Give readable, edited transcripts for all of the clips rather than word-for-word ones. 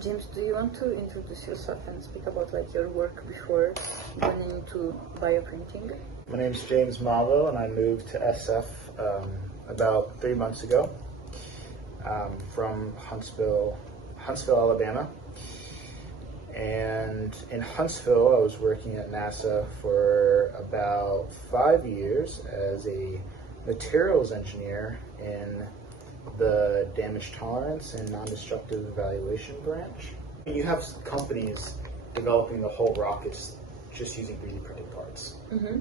James, do you want to introduce yourself and speak about like your work before going into bioprinting? My name is James Mavo, and I moved to SF about 3 months ago from Huntsville, Alabama. And in Huntsville, I was working at NASA for about 5 years as a materials engineer in the damage tolerance and non-destructive evaluation branch. You have companies developing the whole rockets just using 3D printed parts. Mm-hmm.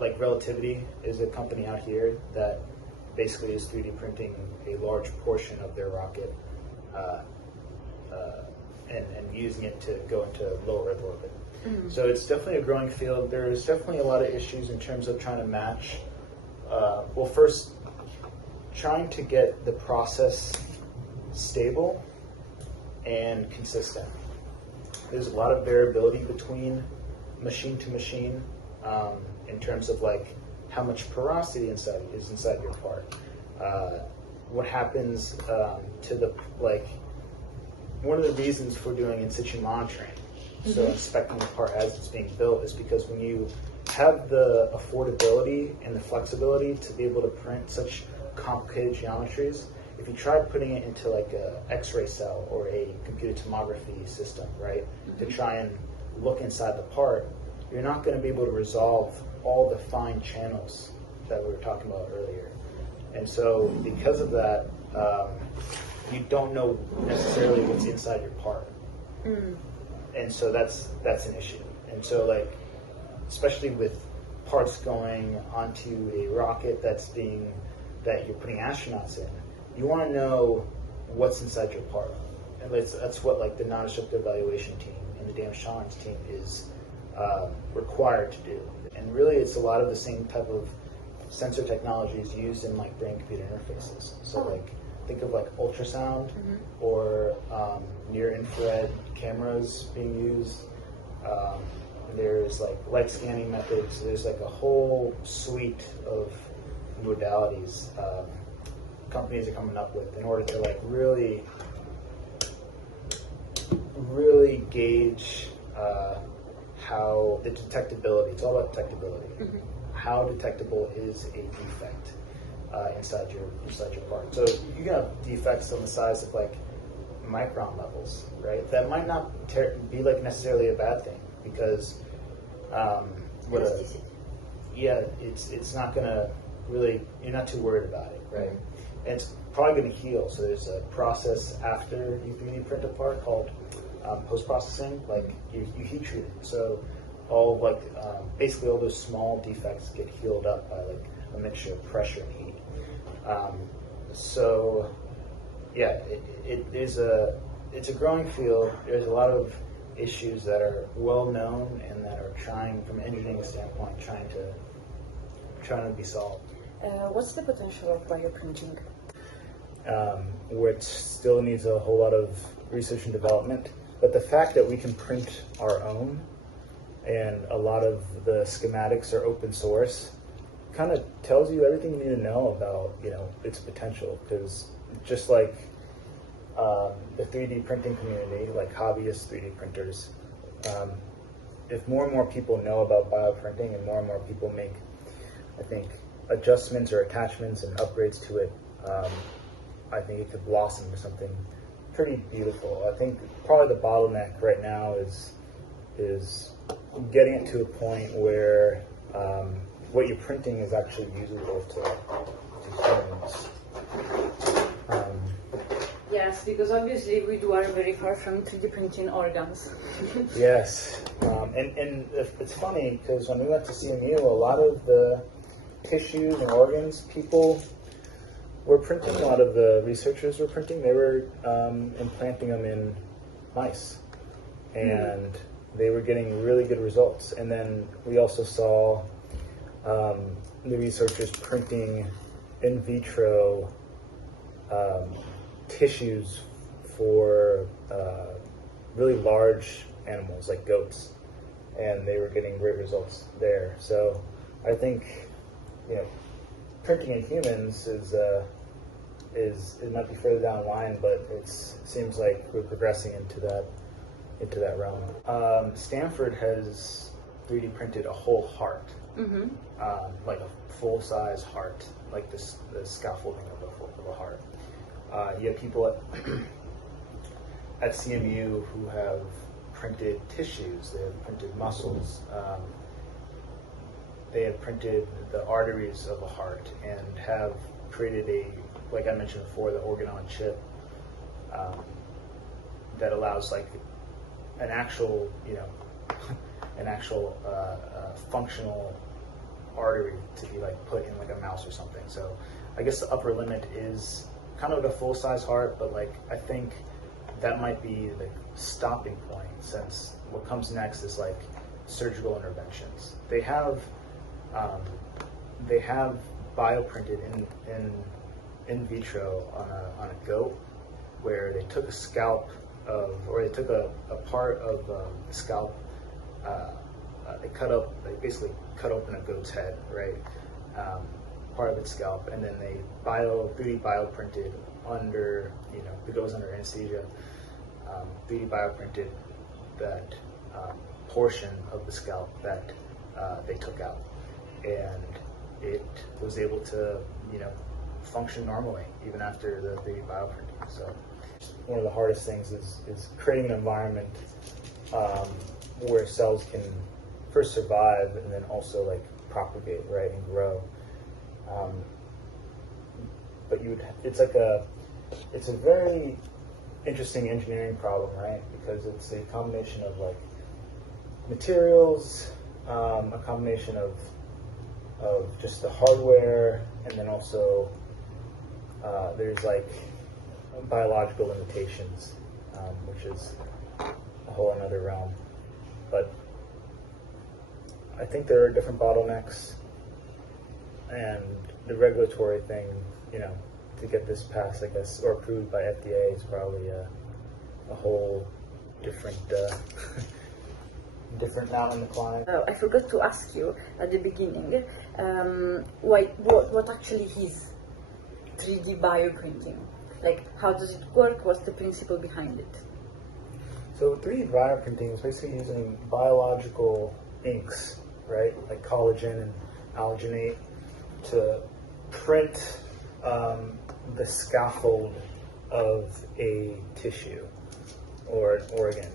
Like Relativity is a company out here that basically is 3D printing a large portion of their rocket and using it to go into low Earth orbit. Mm-hmm. So it's definitely a growing field. There's definitely a lot of issues in terms of trying to match. Well, first, trying to get the process stable and consistent. There's a lot of variability between machine to machine in terms of like how much porosity is inside your part. What happens to the one of the reasons for doing in situ monitoring, so inspecting the part as it's being built, is because when you have the affordability and the flexibility to be able to print such complicated geometries, if you try putting it into like a X-ray cell or a computed tomography system, right, to try and look inside the part, you're not going to be able to resolve all the fine channels that we were talking about earlier. And so because of that, you don't know necessarily what's inside your part. And so that's an issue. And so like, especially with parts going onto a rocket that you're putting astronauts in, you want to know what's inside your part. And that's what like the non-destructive evaluation team and the damage tolerance team is required to do. And really it's a lot of the same type of sensor technologies used in like brain-computer interfaces. So like, think of like ultrasound or near-infrared cameras being used. There's like light scanning methods. There's like a whole suite of modalities companies are coming up with in order to like really gauge how the detectability. It's all about detectability. How detectable is a defect inside your part? So you can have defects on the size of like micron levels, right? That might not be like necessarily a bad thing, because it's not gonna really, you're not too worried about it, right? And it's probably gonna heal. So there's a process after you 3D print a part called post-processing. Like you heat treat it. So all like basically all those small defects get healed up by like a mixture of pressure and heat. So yeah, it's a growing field. There's a lot of issues that are well known and that are trying, from an engineering standpoint, trying to be solved. What's the potential of bioprinting? Which still needs a whole lot of research and development. But the fact that we can print our own, and a lot of the schematics are open source, kind of tells you everything you need to know about, its potential. Because just like the 3D printing community, like hobbyist 3D printers, if more and more people know about bioprinting and more people make, I think, adjustments or attachments and upgrades to it, I think it could blossom into something pretty beautiful. I think probably the bottleneck right now is getting it to a point where what you're printing is actually usable to humans. Yes, because obviously we are very far from 3D printing organs. Yes, and it's funny because when we went to CMU, a lot of the tissues and organs people were printing, a lot of the researchers were printing, they were implanting them in mice. And they were getting really good results. And then we also saw the researchers printing in vitro tissues for really large animals like goats, and they were getting great results there. So I think printing in humans is it might be further down the line, but it seems like we're progressing into that realm. Stanford has 3D printed a whole heart, like a full-size heart, like the scaffolding of a heart. You have people at CMU who have printed tissues, they have printed muscles, they have printed the arteries of a heart, and have created like I mentioned before, the organ on chip that allows like an actual, functional artery to be like put in like a mouse or something. So I guess the upper limit is kind of like a full-size heart, but like I think that might be the stopping point, since what comes next is like surgical interventions. They have bioprinted in vitro on a goat, where they took a scalp they took a part of the scalp. They basically cut open a goat's head, right? Part of its scalp, and then they 3D bioprinted under, the goat's under anesthesia. 3D bioprinted that portion of the scalp that they took out, and it was able to, function normally even after the 3D bioprinting. So one of the hardest things is creating an environment where cells can first survive and then also like propagate, right, and grow. But it's a very interesting engineering problem, right? Because it's a combination of like materials, a combination of just the hardware, and then also there's like biological limitations, which is a whole another realm. But I think there are different bottlenecks, and the regulatory thing, to get this passed, I guess, or approved by FDA is probably a whole different different mountain to climb. I forgot to ask you at the beginning, what actually is 3D bioprinting? Like, how does it work? What's the principle behind it? So 3D bioprinting is basically using biological inks, right, like collagen and alginate, to print the scaffold of a tissue or an organ.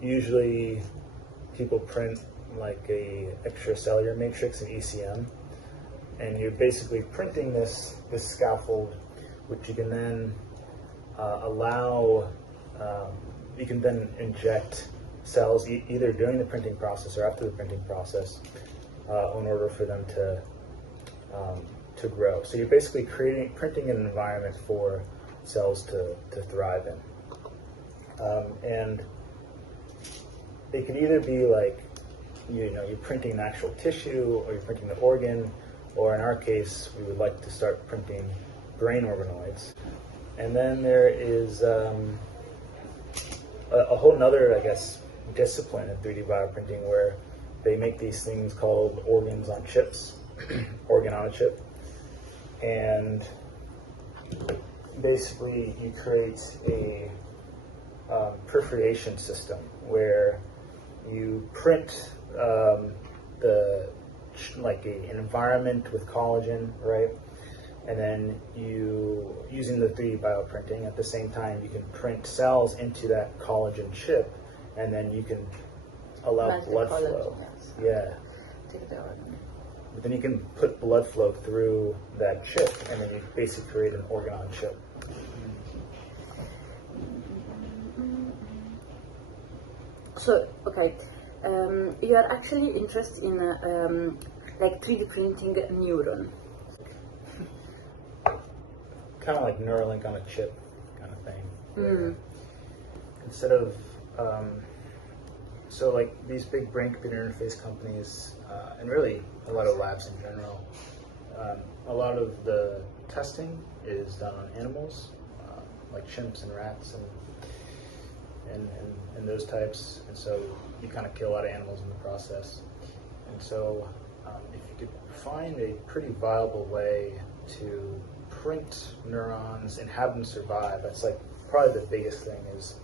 Usually people print like a extracellular matrix, an ECM, and you're basically printing this scaffold, which you can then you can then inject cells either during the printing process or after the printing process in order for them to grow. So you're basically printing an environment for cells to thrive in. And they can either be like, you're printing an actual tissue, or you're printing the organ, or in our case, we would like to start printing brain organoids. And then there is a whole nother, I guess, discipline of 3D bioprinting, where they make these things called organs on chips, organ on a chip. And basically you create a perforation system where you print an environment with collagen, right? And then using the 3D bioprinting, at the same time, you can print cells into that collagen chip, and then you can allow blood flow. Yes. Yeah. Take the organ. But then you can put blood flow through that chip, and then you basically create an organ on chip. So, okay, you are actually interested in like 3D printing neuron. Kind of like Neuralink on a chip kind of thing. Mm. Instead of, so like these big brain computer interface companies, and really a lot of labs in general, a lot of the testing is done on animals, like chimps and rats and those types, and so you kind of kill a lot of animals in the process. And so if you could find a pretty viable way to print neurons and have them survive, that's like probably the biggest thing. Is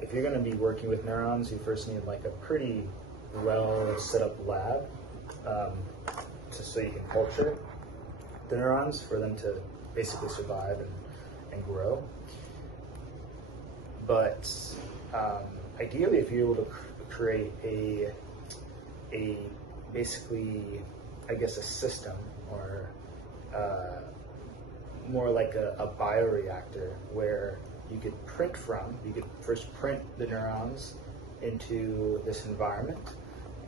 if you're going to be working with neurons, you first need like a pretty well set up lab, so you can culture the neurons for them to basically survive and grow. But ideally, if you're able to create a basically, I guess, a system, or more like a bioreactor, where you could first print the neurons into this environment,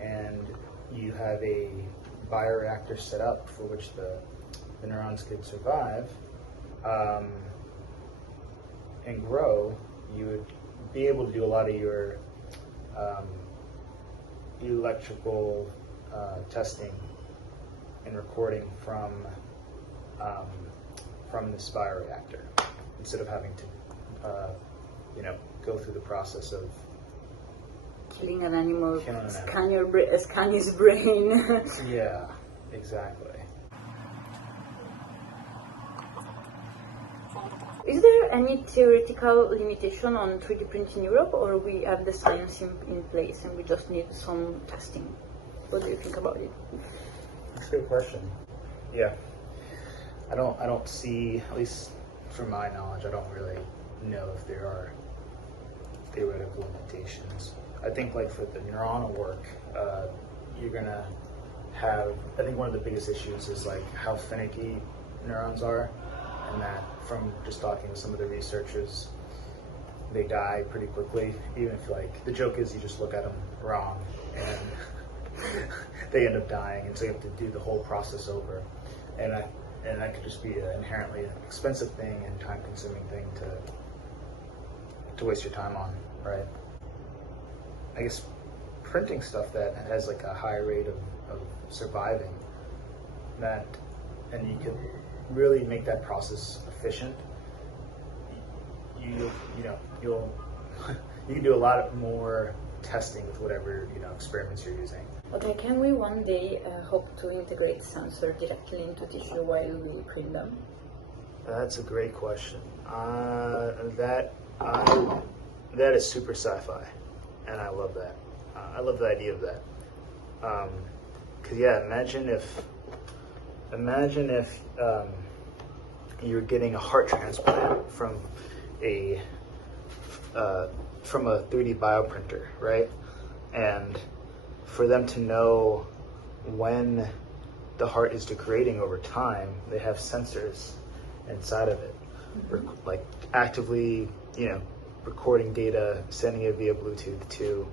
and you have a bioreactor set up for which the neurons could survive and grow. You would be able to do a lot of your electrical testing and recording from this bioreactor, instead of having to go through the process of Killing an animal, killing an scan his brain. Yeah, exactly. Is there any theoretical limitation on 3D printing in Europe, or we have the science in place and we just need some testing? What do you think about it? That's a good question. Yeah, I don't see, at least from my knowledge, I don't really know if there are theoretical limitations. I think like for the neuronal work, you're gonna have, I think one of the biggest issues is like how finicky neurons are, and that from just talking to some of the researchers, they die pretty quickly. Even if, like, the joke is you just look at them wrong and they end up dying, and so you have to do the whole process over. And that could just be an inherently expensive thing and time-consuming thing to waste your time on, right? I guess printing stuff that has like a high rate of surviving, and you can really make that process efficient. You can do a lot more testing with whatever experiments you're using. Okay, can we one day hope to integrate sensor directly into tissue while we print them? That's a great question. That is super sci-fi, and I love that. I love the idea of that. 'Cause yeah, imagine if you're getting a heart transplant from a 3D bioprinter, right? And for them to know when the heart is degrading over time, they have sensors inside of it, like actively, recording data, sending it via Bluetooth to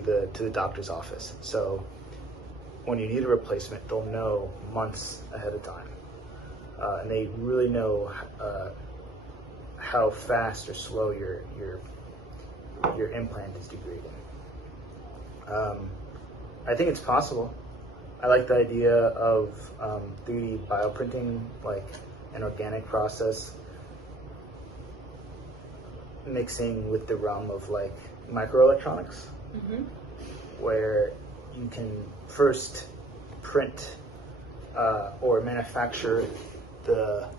the doctor's office. So when you need a replacement, they'll know months ahead of time, and they really know how fast or slow your implant is degrading. I think it's possible. I like the idea of 3D bioprinting, like an organic process, mixing with the realm of like microelectronics, where you can first print or manufacture a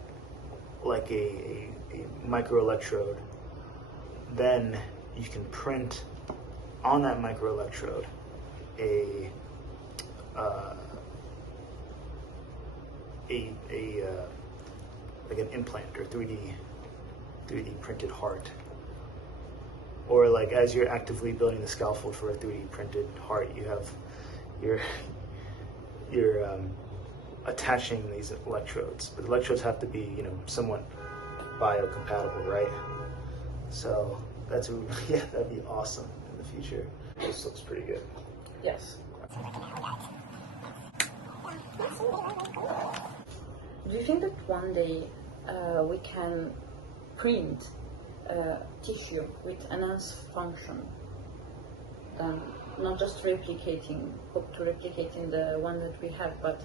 microelectrode. Then you can print on that microelectrode like an implant or 3D printed heart. Or like as you're actively building the scaffold for a 3D printed heart, you're attaching these electrodes. But the electrodes have to be, somewhat biocompatible, right? So that'd be awesome in the future. This looks pretty good. Yes. Do you think that one day we can print tissue with enhanced function, not just hope to replicating the one that we have, but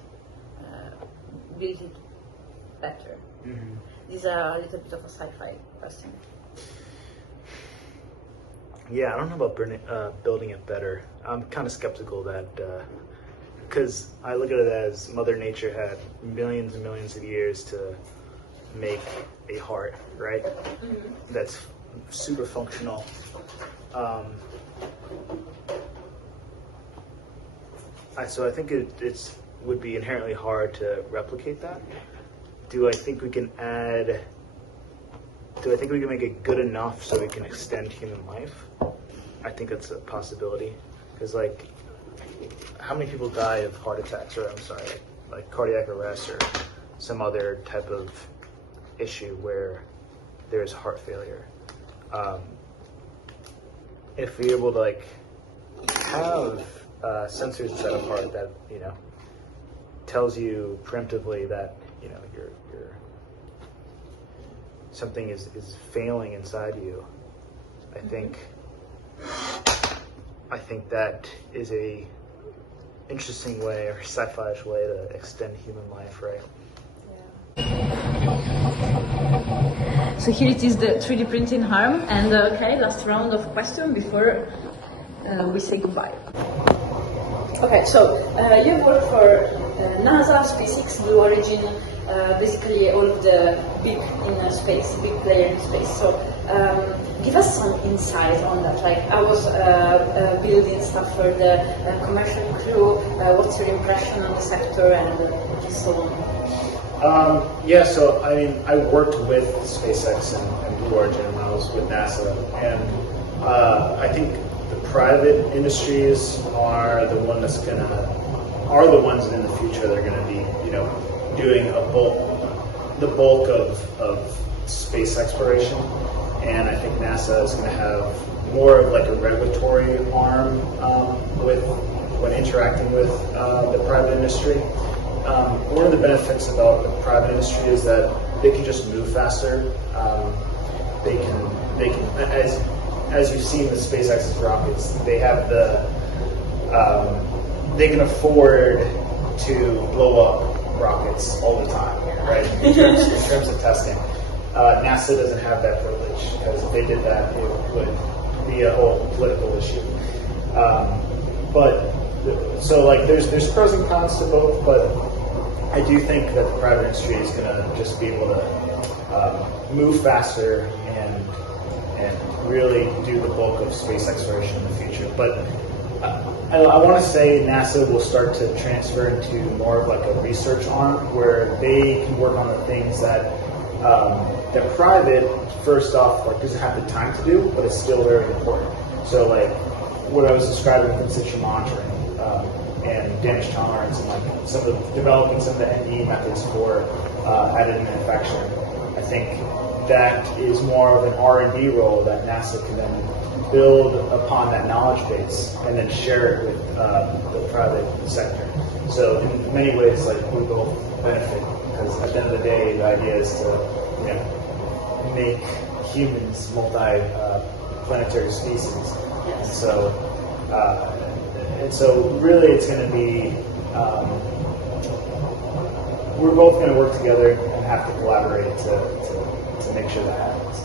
build it better? These are a little bit of a sci-fi question. Yeah, I don't know about building it better. I'm kind of skeptical that because I look at it as Mother Nature had millions and millions of years to make a heart, right? That's super functional. So I think it would be inherently hard to replicate that. Do I think we can make it good enough so we can extend human life? I think that's a possibility. Because, like, how many people die of heart attacks, or like cardiac arrest or some other type of issue where there's heart failure? If we're able to, like, have sensors inside of heart that, you know, tells you preemptively that, you know, your something is failing inside you, I think that is a interesting way, or sci-fi-ish way, to extend human life, right? Yeah. So here it is, the 3D printing arm, and okay, last round of question before we say goodbye. Okay, so you work for NASA, SpaceX, Blue Origin, basically all of the big in space, big player in space. So give us some insight on that. Like, I was building stuff for the commercial crew. What's your impression on the sector and so on? Yeah, so I mean, I worked with SpaceX and Blue Origin when I was with NASA, and I think the private industries are the ones in the future that are gonna be, you know, doing the bulk of space exploration, and I think NASA is going to have more of like a regulatory arm when interacting with the private industry. One of the benefits about the private industry is that they can just move faster. They can as you've seen the SpaceX's rockets, they have they can afford to blow up rockets all the time, right? In terms of testing. NASA doesn't have that privilege, because if they did that, it would be a whole political issue. So like, there's pros and cons to both, but I do think that the private industry is going to just be able to move faster and really do the bulk of space exploration in the future. But I want to say NASA will start to transfer into more of like a research arm, where they can work on the things that private, first off, like, doesn't have the time to do, but it's still very important. So like what I was describing with in-situ monitoring and damage tolerance, and like developing some of the ND methods for additive manufacturing, I think that is more of an R&D role that NASA can then build upon that knowledge base and then share it with the private sector. So in many ways, like, we both benefit, because at the end of the day, the idea is to, you know, make humans multi-planetary species. Yes. And so really it's going to be, we're both going to work together and have to collaborate to make sure that happens.